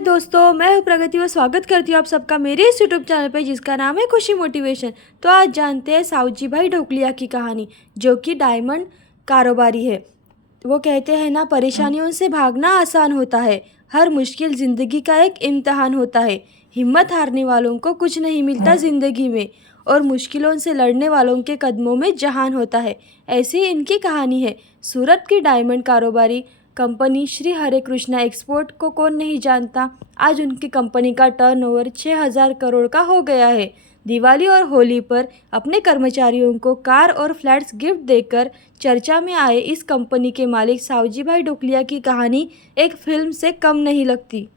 दोस्तों, मैं हूं प्रगति और स्वागत करती हूँ आप सबका मेरे इस यूट्यूब चैनल पे जिसका नाम है खुशी मोटिवेशन। तो आज जानते हैं सावजी भाई ढोकलिया की कहानी, जो कि डायमंड कारोबारी है। वो कहते हैं ना, परेशानियों से भागना आसान होता है, हर मुश्किल ज़िंदगी का एक इम्तिहान होता है। हिम्मत हारने वालों को कुछ नहीं मिलता ज़िंदगी में, और मुश्किलों से लड़ने वालों के कदमों में जहान होता है। ऐसी ही इनकी कहानी है। सूरत की डायमंड कारोबारी कंपनी श्री हरे कृष्णा एक्सपोर्ट को कौन नहीं जानता। आज उनकी कंपनी का टर्नओवर 6,000 करोड़ का हो गया है। दिवाली और होली पर अपने कर्मचारियों को कार और फ्लैट्स गिफ्ट देकर चर्चा में आए इस कंपनी के मालिक सावजी भाई ढोकलिया की कहानी एक फिल्म से कम नहीं लगती।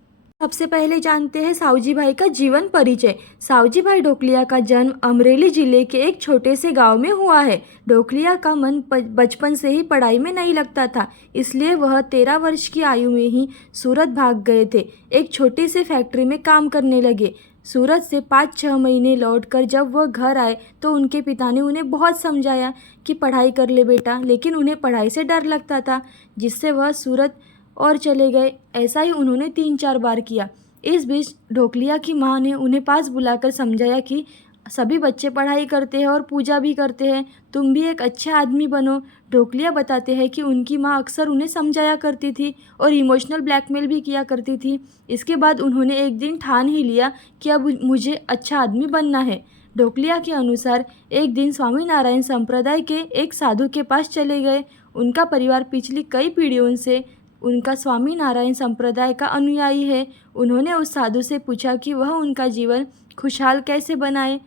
सबसे पहले जानते हैं सावजी भाई का जीवन परिचय। सावजी भाई ढोकलिया का जन्म अमरेली जिले के एक छोटे से गांव में हुआ है। ढोकलिया का मन बचपन से ही पढ़ाई में नहीं लगता था, इसलिए वह 13 वर्ष की आयु में ही सूरत भाग गए थे। एक छोटी सी फैक्ट्री में काम करने लगे। सूरत से 5-6 महीने लौटकर जब वह घर आए तो उनके पिता ने उन्हें बहुत समझाया कि पढ़ाई कर ले बेटा, लेकिन उन्हें पढ़ाई से डर लगता था, जिससे वह सूरत और चले गए। ऐसा ही उन्होंने 3-4 बार किया। इस बीच ढोकलिया की माँ ने उन्हें पास बुलाकर समझाया कि सभी बच्चे पढ़ाई करते हैं और पूजा भी करते हैं, तुम भी एक अच्छा आदमी बनो। ढोकलिया बताते हैं कि उनकी माँ अक्सर उन्हें समझाया करती थी और इमोशनल ब्लैकमेल भी किया करती थी। इसके बाद उन्होंने एक दिन ठान ही लिया कि अब मुझे अच्छा आदमी बनना है। ढोकलिया के अनुसार एक दिन स्वामीनारायण संप्रदाय के एक साधु के पास चले गए। उनका परिवार पिछली कई पीढ़ियों से उनका स्वामीनारायण संप्रदाय का अनुयायी है। उन्होंने उस साधु से पूछा कि वह उनका जीवन खुशहाल कैसे बनाए,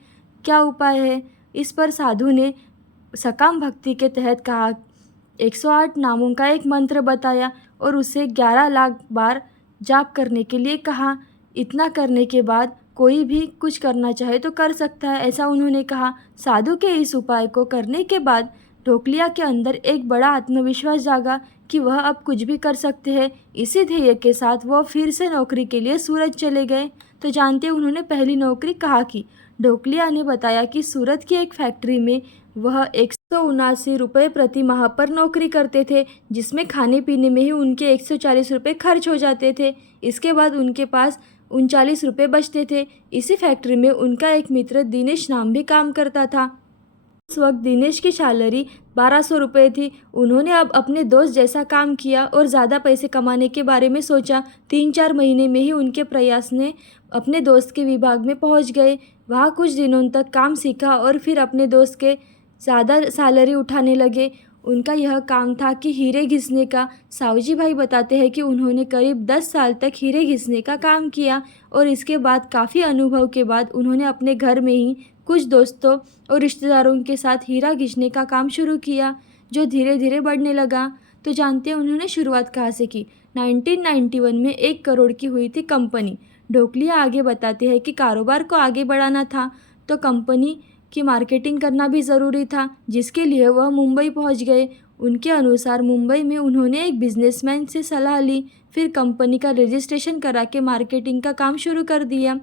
क्या उपाय है। इस पर साधु ने सकाम भक्ति के तहत कहा 108 नामों का एक मंत्र बताया और उसे 11 लाख बार जाप करने के लिए कहा। इतना करने के बाद कोई भी कुछ करना चाहे तो कर सकता है, ऐसा उन्होंने कहा। साधु के इस उपाय को करने के बाद ढोकलिया के अंदर एक बड़ा आत्मविश्वास जागा कि वह अब कुछ भी कर सकते हैं। इसी ध्येय के साथ वह फिर से नौकरी के लिए सूरत चले गए। तो जानते उन्होंने पहली नौकरी कहाँ की। ढोकलिया ने बताया कि सूरत की एक फैक्ट्री में वह 179 रुपये प्रति माह पर नौकरी करते थे, जिसमें खाने पीने में ही उनके 140 रुपये खर्च हो जाते थे। इसके बाद उनके पास 39 रुपये बचते थे। इसी फैक्ट्री में उनका एक मित्र दिनेश नाम भी काम करता था। उस वक्त दिनेश की सैलरी 1200 रुपये थी। उन्होंने अब अपने दोस्त जैसा काम किया और ज़्यादा पैसे कमाने के बारे में सोचा। 3-4 महीने में ही उनके प्रयास ने अपने दोस्त के विभाग में पहुंच गए। वहाँ कुछ दिनों तक काम सीखा और फिर अपने दोस्त के ज़्यादा सैलरी उठाने लगे। उनका यह काम था कि हीरे घिसने का। सावजी भाई बताते हैं कि उन्होंने करीब 10 साल तक हीरे घिसने का काम किया और इसके बाद काफ़ी अनुभव के बाद उन्होंने अपने घर में ही कुछ दोस्तों और रिश्तेदारों के साथ हीरा घिसने का काम शुरू किया, जो धीरे धीरे बढ़ने लगा। तो जानते हैं उन्होंने शुरुआत कहाँ से की। 1991 में 1 करोड़ की हुई थी कंपनी। ढोकलिया आगे बताते हैं कि कारोबार को आगे बढ़ाना था तो कंपनी की मार्केटिंग करना भी ज़रूरी था, जिसके लिए वह मुंबई पहुंच गए। उनके अनुसार मुंबई में उन्होंने एक बिजनेसमैन से सलाह ली, फिर कंपनी का रजिस्ट्रेशन करा के मार्केटिंग का काम शुरू कर दिया।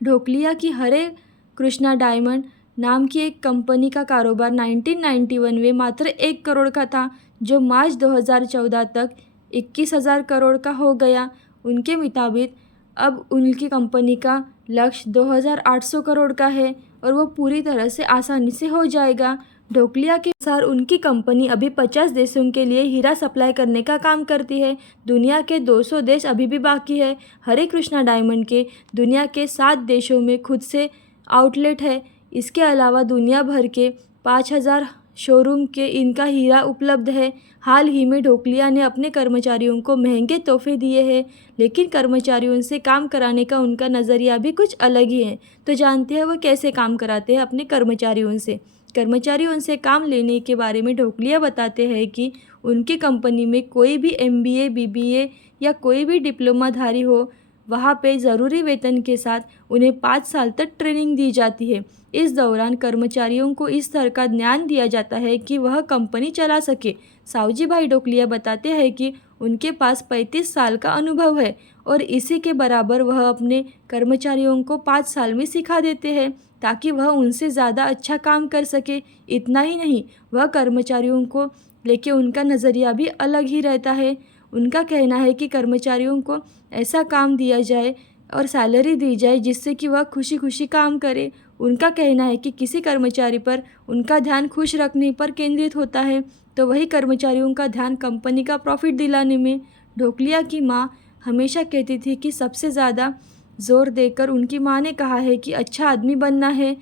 ढोकलिया की हरे कृष्णा डायमंड नाम की एक कंपनी का कारोबार 1991 में मात्र 1 करोड़ का था, जो मार्च 2014 तक 21,000 करोड़ का हो गया। उनके मुताबिक अब उनकी कंपनी का लक्ष्य 2,800 करोड़ का है और वो पूरी तरह से आसानी से हो जाएगा। ढोकलिया के अनुसार उनकी कंपनी अभी 50 देशों के लिए हीरा सप्लाई करने का काम करती है। दुनिया के 200 देश अभी भी बाकी है। हरे कृष्णा डायमंड के दुनिया के 7 देशों में खुद से आउटलेट है। इसके अलावा दुनिया भर के 5,000 शोरूम के इनका हीरा उपलब्ध है। हाल ही में ढोकलिया ने अपने कर्मचारियों को महंगे तोहफे दिए हैं, लेकिन कर्मचारियों से काम कराने का उनका नज़रिया भी कुछ अलग ही है। तो जानते हैं वो कैसे काम कराते हैं अपने कर्मचारियों से। कर्मचारियों से काम लेने के बारे में ढोकलिया बताते हैं कि उनकी कंपनी में कोई भी MBA, BBA या कोई भी डिप्लोमाधारी हो, वहाँ पे ज़रूरी वेतन के साथ उन्हें 5 साल तक ट्रेनिंग दी जाती है। इस दौरान कर्मचारियों को इस तरह का ज्ञान दिया जाता है कि वह कंपनी चला सके। सावजी भाई ढोकलिया बताते हैं कि उनके पास 35 साल का अनुभव है और इसी के बराबर वह अपने कर्मचारियों को 5 साल में सिखा देते हैं, ताकि वह उनसे ज़्यादा अच्छा काम कर सके। इतना ही नहीं, वह कर्मचारियों को लेके उनका नज़रिया भी अलग ही रहता है। उनका कहना है कि कर्मचारियों को ऐसा काम दिया जाए और सैलरी दी जाए जिससे कि वह खुशी खुशी काम करे। उनका कहना है कि किसी कर्मचारी पर उनका ध्यान खुश रखने पर केंद्रित होता है तो वही कर्मचारियों का ध्यान कंपनी का प्रॉफिट दिलाने में। ढोकलिया की माँ हमेशा कहती थी कि सबसे ज़्यादा ज़ोर देकर उनकी माँ ने कहा है कि अच्छा आदमी बनना है,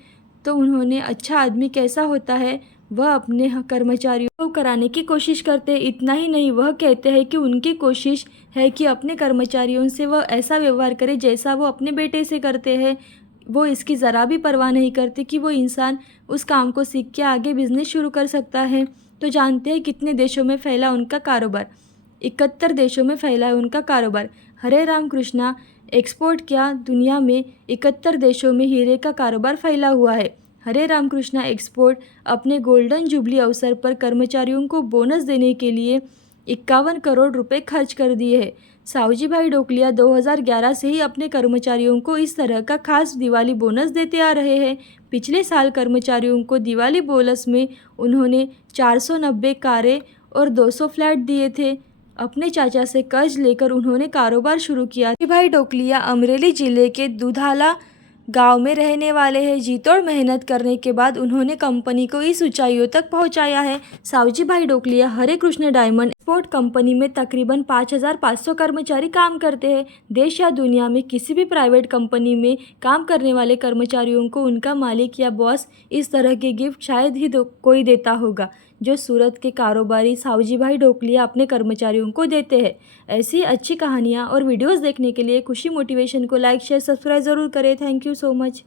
तो उन्होंने अच्छा आदमी कैसा होता है वह अपने कर्मचारियों को कराने की कोशिश करते हैं। इतना ही नहीं, वह कहते हैं कि उनकी कोशिश है कि अपने कर्मचारियों से वह ऐसा व्यवहार करे जैसा वो अपने बेटे से करते हैं। वो इसकी ज़रा भी परवाह नहीं करते कि वो इंसान उस काम को सीख के आगे बिजनेस शुरू कर सकता है। तो जानते हैं कितने देशों में फैला उनका कारोबार? 71 देशों में फैला है उनका कारोबार। हरे राम कृष्णा एक्सपोर्ट क्या दुनिया में 71 देशों में हीरे का कारोबार फैला हुआ है। हरे राम कृष्णा एक्सपोर्ट अपने गोल्डन जुबली अवसर पर कर्मचारियों को बोनस देने के लिए 51 करोड़ रुपए खर्च कर दिए हैं। सावजी भाई ढोकलिया 2011 से ही अपने कर्मचारियों को इस तरह का खास दिवाली बोनस देते आ रहे हैं। पिछले साल कर्मचारियों को दिवाली बोनस में उन्होंने 490 कारें और 200 फ्लैट दिए थे। अपने चाचा से कर्ज लेकर उन्होंने कारोबार शुरू किया। भाई ढोकलिया अमरेली जिले के दुधाला गांव में रहने वाले हैं। जीतोड़ मेहनत करने के बाद उन्होंने कंपनी को इस ऊंचाइयों तक पहुंचाया है। सावजी भाई ढोकलिया हरे कृष्ण डायमंड एक्सपोर्ट कंपनी में तकरीबन 5,500 कर्मचारी काम करते हैं। देश या दुनिया में किसी भी प्राइवेट कंपनी में काम करने वाले कर्मचारियों को उनका मालिक या बॉस इस तरह के गिफ्ट शायद ही कोई देता होगा जो सूरत के कारोबारी सावजी भाई ढोकलिया अपने कर्मचारियों को देते हैं। ऐसी अच्छी कहानियाँ और वीडियोस देखने के लिए खुशी मोटिवेशन को लाइक शेयर सब्सक्राइब ज़रूर करें। Thank you so much.